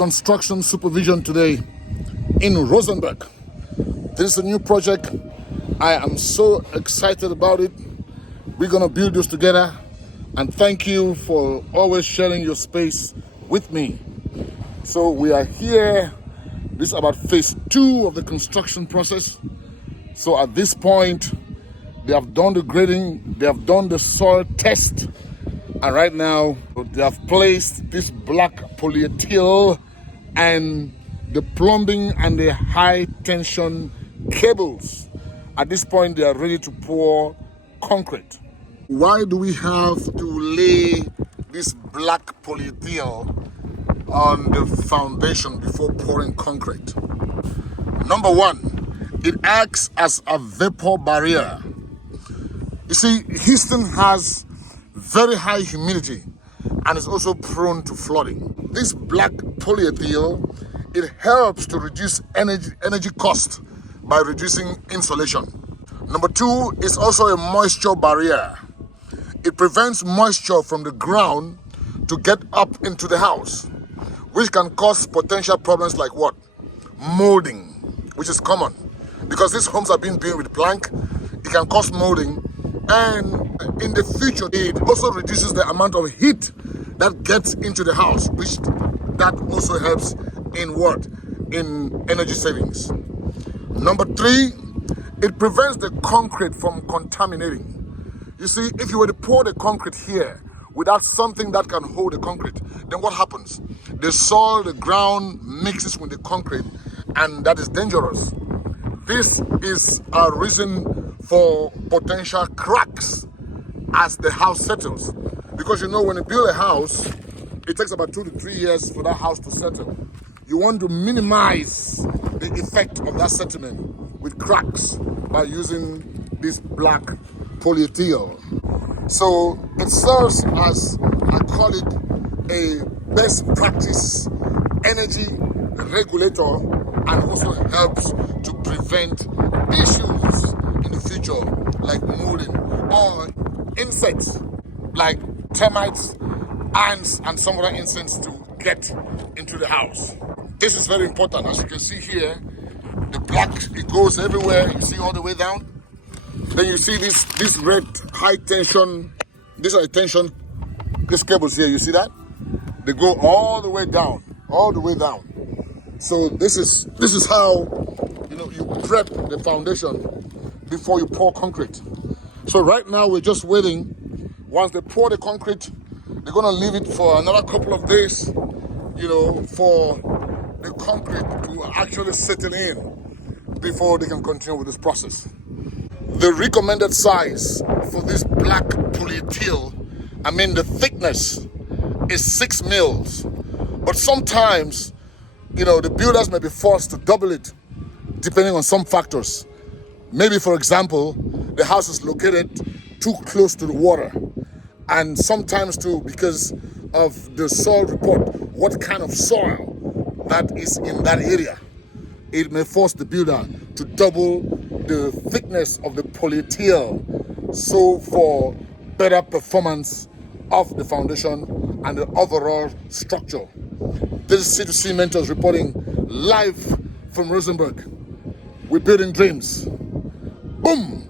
construction supervision today in Rosenberg. This is a new project. I am so excited about it. We're gonna build this together, and thank you for always sharing your space with me. So we are here. This is about phase 2 of the construction process. So at this point, they have done the grading, they have done the soil test, and right now they have placed this black polyethyl and the plumbing and the high tension cables. At this point, they are ready to pour concrete. Why do we have to lay this black polyethyl on the foundation before pouring concrete? Number one, it acts as a vapor barrier. You see, Houston has very high humidity and is also prone to flooding. This black polyethyl, it helps to reduce energy cost by reducing insulation. Number two, it's also a moisture barrier. It prevents moisture from the ground to get up into the house, which can cause potential problems like what? Molding, which is common. Because these homes are being built with plank, it can cause molding. And in the future, it also reduces the amount of heat that gets into the house, which that also helps in what? In energy savings. Number three, it prevents the concrete from contaminating. You see, if you were to pour the concrete here without something that can hold the concrete, then what happens? The soil, the ground mixes with the concrete, and that is dangerous. This is a reason for potential cracks as the house settles. Because you know, when you build a house, it takes about 2 to 3 years for that house to settle. You want to minimize the effect of that settlement with cracks by using this black polyethyl. So it serves as, I call it, a best practice energy regulator, and also helps to prevent issues in the future like molding or insects like termites, ants, and some other insects to get into the house. This is very important. As you can see here, the black, it goes everywhere. You see all the way down. Then you see this red high tension, these are tension, these cables here, you see that? They go all the way down, all the way down. So this is how, you know, you prep the foundation before you pour concrete. So right now we're just waiting. Once they pour the concrete, they're gonna leave it for another couple of days, you know, for the concrete to actually settle in before they can continue with this process. The recommended size for this black polyethyl, I mean the thickness, is 6 mils. But sometimes, you know, the builders may be forced to double it depending on some factors. Maybe, for example, the house is located too close to the water. And sometimes too, because of the soil report, what kind of soil that is in that area, it may force the builder to double the thickness of the polyethyl, so for better performance of the foundation and the overall structure. This is C2C Mentors reporting live from Rosenberg. We're building dreams. Boom!